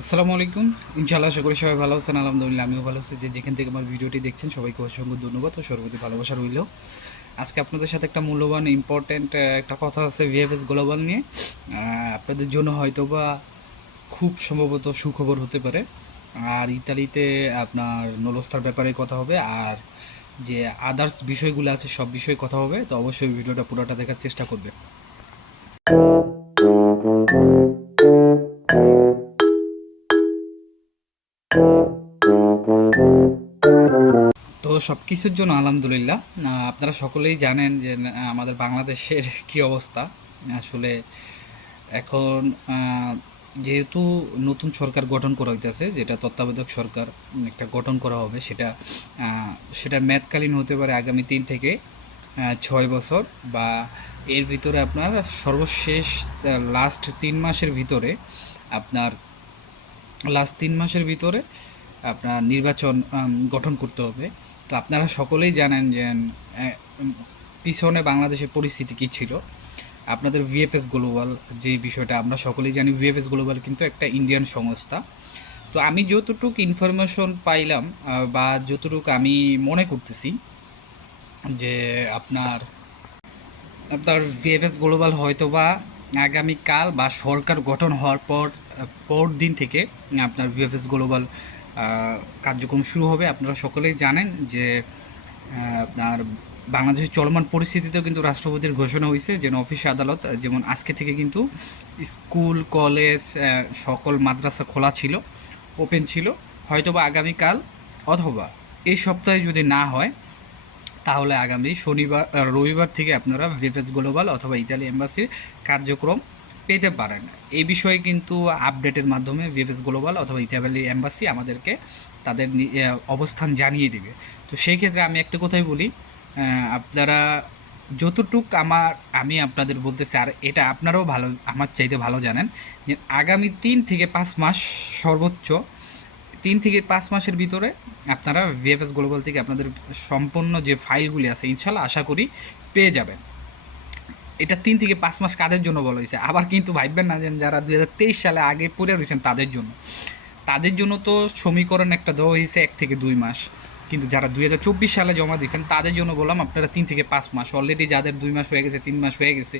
আসসালামু আলাইকুম। ইনশাআল্লাহ আশা করি সবাই ভালো আছেন। আলহামদুলিল্লাহ আমিও ভালো আছি। যে যেখান থেকে আমার ভিডিওটি দেখছেন সবাইকে অসংখ্য ধন্যবাদ ও সর্বতি ভালোবাসা রইল। আজকে আপনাদের সাথে একটা মূল্যবান ইম্পর্ট্যান্ট একটা কথা আছে ভিএফএস গ্লোবাল নিয়ে। আপনাদের জন্য হয়তো বা খুব সম্ভবত সুখবর হতে পারে। আর ইতালিতে আপনার নলস্তার ব্যাপারে কথা হবে, আর যে আদার্স বিষয়গুলো আছে সব বিষয়ে কথা হবে। তো অবশ্যই ভিডিওটা পুরোটা দেখার চেষ্টা করবে। তো সব কিছুর জন্য আলহামদুলিল্লাহ। আপনারা সকলেই জানেন যে আমাদের বাংলাদেশের কি অবস্থা আসলে এখন। যেহেতু নতুন সরকার গঠন করা হইতেছে, যেটা তত্ত্বাবধায়ক সরকার একটা গঠন করা হবে, সেটা মেয়াদকালীন হতে পারে আগামী 3 থেকে 6 বছর, বা এর ভিতরে আপনার সর্বশেষ লাস্ট 3 মাসের ভিতরে আপনার আপনার নির্বাচন গঠন করতে হবে। তো আপনারা সকলেই জানেন যে পিছনে বাংলাদেশের পরিস্থিতি কী ছিল। আপনাদের ভিএফএস গ্লোবাল যে বিষয়টা আমরা সকলেই জানি, ভিএফএস গ্লোবাল কিন্তু একটা ইন্ডিয়ান সংস্থা। তো আমি যতটুকু ইনফরমেশন পাইলাম বা যতটুকু আমি মনে করতেছি যে আপনার আপনার ভিএফএস গ্লোবাল হয়তো বা আগামীকাল বা সরকার গঠন হওয়ার পর দিন থেকে আপনার ভিএফএস গ্লোবাল কার্যক্রম শুরু হবে। আপনারা সকলেই জানেন যে আপনার বাংলাদেশের চলমান পরিস্থিতিতেও কিন্তু রাষ্ট্রপতির ঘোষণা হয়েছে যেন অফিস আদালত, যেমন আজকে থেকে কিন্তু স্কুল কলেজ সকল মাদ্রাসা খোলা ছিল, ওপেন ছিল। হয়তো বা আগামীকাল অথবা এই সপ্তাহে যদি না হয় তাহলে আগামী রবিবার থেকে আপনারা ভিএফএস গ্লোবাল অথবা ইতালি এম্বাসির কার্যক্রম পেতে পারেন। এই বিষয়ে কিন্তু আপডেটের মাধ্যমে ভিএফএস গ্লোবাল অথবা ইতালি এম্বাসি আমাদেরকে তাদের অবস্থান জানিয়ে দিবে। তো সেই ক্ষেত্রে আমি একটা কথাই বলি, আপনারা যতটুক আমি আপনাদের বলতেছি, আর এটা আপনারাও ভালো আমার চাইতে ভালো জানেন, যে আগামী 3 থেকে 5 মাস, সর্বোচ্চ 3 থেকে 5 মাসের ভিতরে আপনারা ভিএফএস গ্লোবাল থেকে আপনাদের সম্পূর্ণ যে ফাইলগুলি আছে ইনশাল্লাহ আশা করি পেয়ে যাবেন। এটা 3 থেকে 5 মাস কাদের জন্য বলা হয়েছে, আবার কিন্তু ভাববেন না যে যারা 2023 সালে আগে পড়ে রয়েছেন তাদের জন্য তো সমীকরণ একটা দেওয়া হয়েছে 1 থেকে 2 মাস। কিন্তু যারা 2024 সালে জমা দিয়েছেন তাদের জন্য বললাম আপনারা 3 থেকে 5 মাস, অলরেডি যাদের 2 মাস হয়ে গেছে, 3 মাস হয়ে গেছে,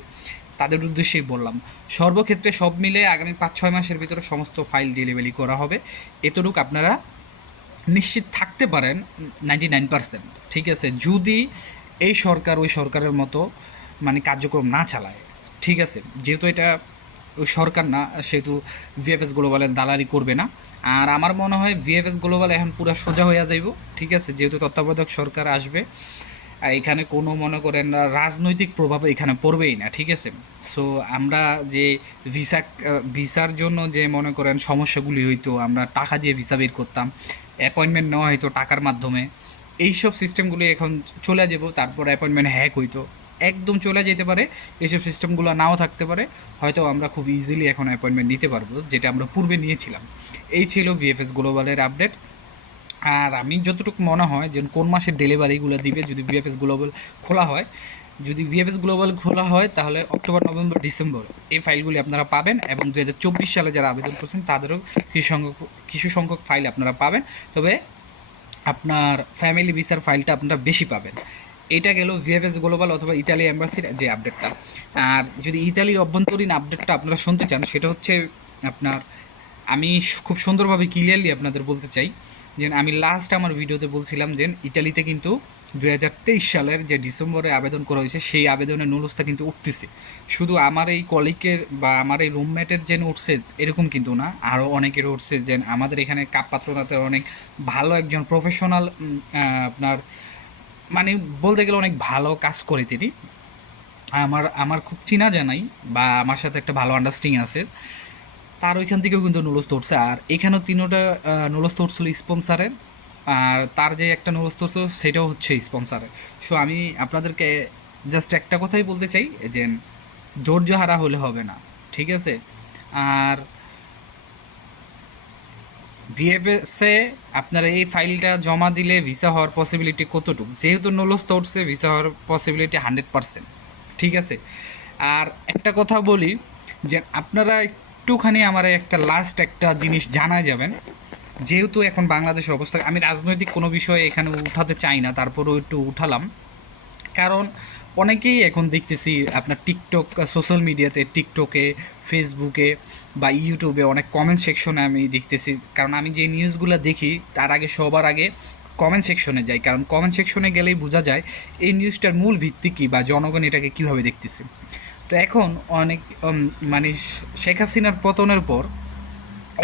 তাদের উদ্দেশ্যেই বললাম। সর্বক্ষেত্রে সব মিলে আগামী 5-6 মাসের ভিতরে সমস্ত ফাইল ডেলিভারি করা হবে, এতটুকু আপনারা নিশ্চিত থাকতে পারেন 99%। ঠিক আছে, যদি এই সরকার ওই সরকারের মতো মানে কার্যক্রম না চালায়। ঠিক আছে, যেহেতু এটা ওই সরকার না, সেহেতু ভিএফএস গ্লোবালের দালালি করবে না। আর আমার মনে হয় ভিএফএস গ্লোবাল এখন পুরো সোজা হইয়া যাইব। ঠিক আছে, যেহেতু তত্ত্বাবধায়ক সরকার আসবে, এখানে কোনো মনে করেন রাজনৈতিক প্রভাব এখানে পড়বেই না। ঠিক আছে, সো আমরা যে ভিসার জন্য যে মনে করেন সমস্যাগুলি হইতো, আমরা টাকা দিয়ে ভিসা বের করতাম, অ্যাপয়েন্টমেন্ট নেওয়া হইতো টাকার মাধ্যমে, এইসব সিস্টেমগুলি এখন চলে যাব। তারপর অ্যাপয়েন্টমেন্ট হ্যাক হইতো, একদম চলে যেতে পারে। এইসব সিস্টেমগুলো নাও থাকতে পারে, হয়তো আমরা খুব ইজিলি এখন অ্যাপয়েন্টমেন্ট নিতে পারবো, যেটা আমরা পূর্বে নিয়েছিলাম। এই ছিল ভিএফএস গ্লোবালের আপডেট। আর আমি যতটুকু মনে হয় যে কোন মাসের ডেলিভারিগুলো দিবে, যদি ভিএফএস গ্লোবাল খোলা হয়, তাহলে অক্টোবর নভেম্বর ডিসেম্বর এই ফাইলগুলি আপনারা পাবেন। এবং 2024 সালে যারা আবেদন করছেন তাদেরও কিছু সংখ্যক ফাইল আপনারা পাবেন। তবে আপনার ফ্যামিলি ভিসার ফাইলটা আপনারা বেশি পাবেন। এটা গেল ভিএফএস গ্লোবাল অথবা ইতালি এম্বাসির যে আপডেটটা। আর যদি ইতালির অভ্যন্তরীণ আপডেটটা আপনারা শুনতে চান, সেটা হচ্ছে আপনার, আমি খুব সুন্দরভাবে ক্লিয়ারলি আপনাদের বলতে চাই যে আমি লাস্ট আমার ভিডিওতে বলছিলাম যে ইটালিতে কিন্তু 2023 সালের যে ডিসেম্বরে আবেদন করা হয়েছে সেই আবেদনের নুলস্থা কিন্তু উঠতেছে। শুধু আমার এই কলিগের বা আমার এই রুমমেটের যেন উঠছে এরকম কিন্তু না, আরও অনেকের উঠছে। যে আমাদের এখানে কাপ পাত্রনাথের অনেক ভালো একজন প্রফেশনাল আপনার মানে বলতে গেলে অনেক ভালো কাজ করে তিনি, আমার আমার খুব চেনা জানাই বা আমার সাথে একটা ভালো আন্ডারস্ট্যান্ডিং আছে, তার ওইখান থেকেও কিন্তু নুলস্থ উঠছে। আর এখানেও তিনোটা নুলস্থ উঠছিল স্পন্সারের, আর তার যে একটা নুলস্থ উঠছে সেটাও হচ্ছে স্পন্সারের। সো আমি আপনাদেরকে জাস্ট একটা কথাই বলতে চাই যে ধৈর্য হারা হলে হবে না। ঠিক আছে, আর ভিএফএসে আপনারা এই ফাইলটা জমা দিলে ভিসা হওয়ার পসিবিলিটি কতটুকু, যেহেতু নুলস্থ উঠছে ভিসা হওয়ার পসিবিলিটি 100%। ঠিক আছে, আর একটা কথা বলি যে আপনারা একটুখানি আমার একটা লাস্ট একটা জিনিস জানা যাবেন, যেহেতু এখন বাংলাদেশের অবস্থা, আমি রাজনৈতিক কোনো বিষয়ে এখানে উঠাতে চাই না, তারপরেও একটু উঠালাম। কারণ অনেকেই এখন দেখতেছি আপনার টিকটক, সোশ্যাল মিডিয়াতে, টিকটকে, ফেসবুকে বা ইউটিউবে অনেক কমেন্ট সেকশনে আমি দেখতেছি, কারণ আমি যে নিউজগুলো দেখি তার আগে সবার আগে কমেন্ট সেকশনে যাই, কারণ কমেন্ট সেকশনে গেলেই বোঝা যায় এই নিউজটার মূল ভিত্তি কী বা জনগণ এটাকে কীভাবে দেখতেছে। তো এখন অনেক মানে শেখ হাসিনার পতনের পর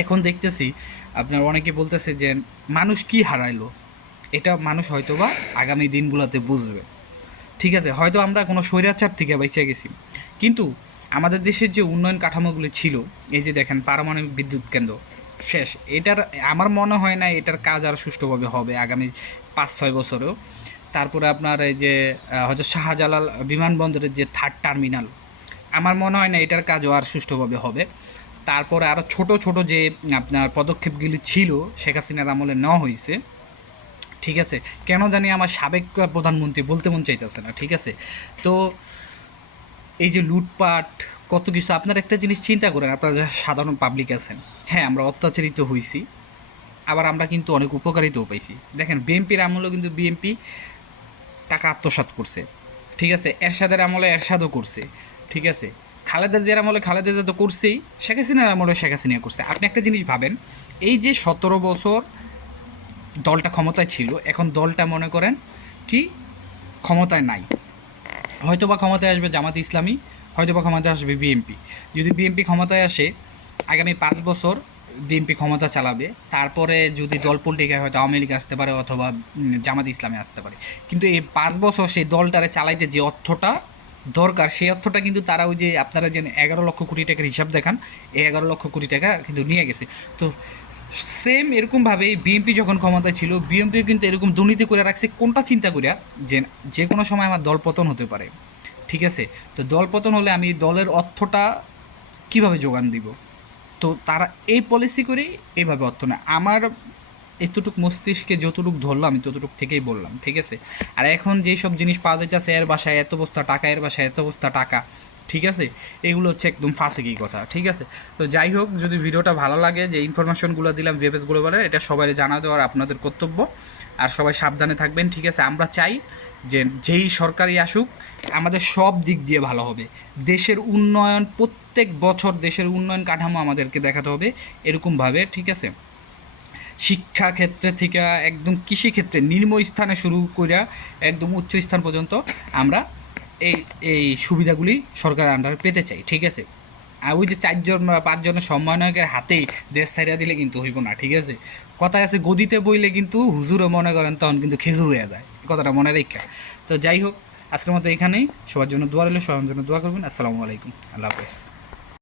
এখন দেখতেছি আপনার অনেকে বলতেছে যে মানুষ কি হারাইলো, এটা মানুষ হয়তোবা আগামী দিনগুলোতে বুঝবে। ঠিক আছে, হয়তো আমরা কোনো স্বৈরাচার থেকে বেঁচে গেছি, কিন্তু আমাদের দেশের যে উন্নয়ন কাঠামোগুলি ছিল, এই যে দেখেন পারমাণবিক বিদ্যুৎ কেন্দ্র শেষ, এটার আমার মনে হয় না এটার কাজ আর সুষ্ঠুভাবে হবে আগামী 5-6 বছরেও। তারপরে আপনার এই যে হয়তো শাহজালাল বিমানবন্দরের যে থার্ড টার্মিনাল, আমার মনে হয় না এটার কাজও আর সুষ্ঠুভাবে হবে। তারপরে আরও ছোট ছোট যে আপনার পদক্ষেপগুলি ছিল শেখ হাসিনার আমলে নেওয়া হয়েছে, ঠিক আছে, কেন জানি আমার সাবেক প্রধানমন্ত্রী বলতে মন চাইতেছে না, ঠিক আছে। তো এই যে লুটপাট, কত কিছু, আপনার একটা জিনিস চিন্তা করেন, আপনারা যারা সাধারণ পাবলিক আছেন, হ্যাঁ আমরা অত্যাচারিত হয়েছি, আবার আমরা কিন্তু অনেক উপকারিতাও পাইছি। দেখেন বিএনপির আমলেও কিন্তু বিএনপি টাকা আত্মসাৎ করছে, ঠিক আছে, এরশাদের আমলে এরশাদও করছে, ঠিক আছে, খালেদা জিয়ার আমলে খালেদা জিয়া তো করছেই, শেখ হাসিনার আমলে শেখ হাসিনা করছে। আপনি একটা জিনিস ভাবেন, এই যে 17 বছর দলটা ক্ষমতায় ছিল, এখন দলটা মনে করেন কি ক্ষমতায় নাই, হয়তোবা ক্ষমতায় আসবে জামাতে ইসলামী, হয়তোবা ক্ষমতায় আসবে বিএনপি। যদি বিএনপি ক্ষমতায় আসে, আগামী 5 বছর বিএনপি ক্ষমতা চালাবে, তারপরে যদি দল পল্টিকায় হয়তো আওয়ামী লীগ আসতে পারে অথবা জামাতে ইসলামী আসতে পারে, কিন্তু এই 5 বছর সেই দলটারে চালাইতে যে অর্থটা দরকার, সেই অর্থটা কিন্তু তারা ওই যে আপনারা যে 11 লক্ষ কোটি টাকার হিসাব দেখান, এই 11 লক্ষ কোটি টাকা কিন্তু নিয়ে গেছে। তো সেম এরকমভাবে বিএনপি যখন ক্ষমতায় ছিল, বিএনপিও কিন্তু এরকম দুর্নীতি করে রাখছে, কোনটা চিন্তা করিয়া যে যে কোনো সময় আমার দল পতন হতে পারে, ঠিক আছে। তো দল পতন হলে আমি দলের অর্থটা কিভাবে যোগান দিব, তো তারা এই পলিসি করেই এইভাবে অর্থ নেয়। আমার এতটুক মস্তিষ্কে যতটুক ধরলাম আমি ততটুক থেকেই বললাম, ঠিক আছে। আর এখন যেই সব জিনিস পাওয়া যাইতেছে, এর বাসায় এত বস্তা টাকা, এর বাসায় এত বস্তা টাকা, ঠিক আছে, এগুলো হচ্ছে একদম ফাঁসিকি কথা, ঠিক আছে। তো যাই হোক, যদি ভিডিওটা ভালো লাগে, যে ইনফরমেশনগুলো দিলাম ভিএফএস গ্লোবালের, এটা সবাই জানা দেওয়ার আপনাদের কর্তব্য। আর সবাই সাবধানে থাকবেন, ঠিক আছে। আমরা চাই যে যেই সরকারই আসুক আমাদের সব দিক দিয়ে ভালো হবে, দেশের উন্নয়ন, প্রত্যেক বছর দেশের উন্নয়ন কাঠামো আমাদেরকে দেখাতে হবে এরকমভাবে, ঠিক আছে। শিক্ষা ক্ষেত্রে থেকে একদম কৃষিক্ষেত্রে নিম্ন স্থানে শুরু করিয়া একদম উচ্চ স্থান পর্যন্ত আমরা এই এই সুবিধাগুলি সরকারের আন্ডারে পেতে চাই, ঠিক আছে। আর ওই যে 4জন বা 5জনের সমন্বয়কের হাতেই দেশ ছাইড়া দিলে কিন্তু হইব না, ঠিক আছে। কথায় আছে গদিতে বইলে কিন্তু হুজুরও মনে করেন তখন কিন্তু খেজুর হয়ে যায়, কথাটা মনে রেখা। তো যাই হোক, আজকের মতো এখানেই, সবার জন্য দোয়া রইল, সবার জন্য দোয়া করবেন। আসসালামু আলাইকুম, আল্লাহ হাফেজ।